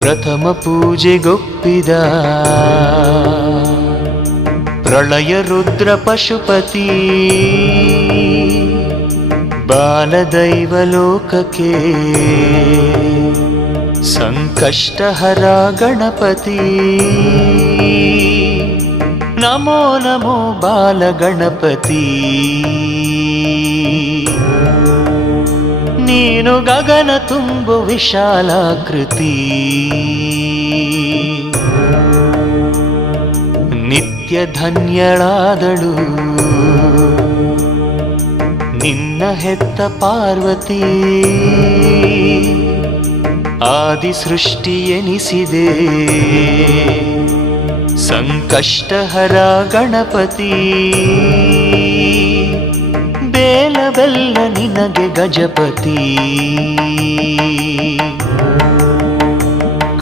ಪ್ರಥಮ ಪೂಜೆಗೊಪ್ಪಿದ ಪ್ರಳಯ ರುದ್ರ ಪಶುಪತಿ ಬಾಲದೈವ ಲೋಕಕ್ಕೆ ಸಂಕಷ್ಟಹರ ಗಣಪತಿ ನಮೋ ನಮೋ ಬಾಲ ಗಣಪತಿ ನೀನು ಗಗನ ತುಂಬು ವಿಶಾಲಾಕೃತಿ ನಿತ್ಯ ಧನ್ಯಳಾದಳು ನಿನ್ನ ಹೆತ್ತ ಪಾರ್ವತಿ ಆದಿ ಸೃಷ್ಟಿ ಎನಿಸಿದೆ ಸಂಕಷ್ಟಹರ ಗಣಪತಿ ಬೇಲ ಬೆಲ್ಲ ನಿನಗೆ ಗಜಪತಿ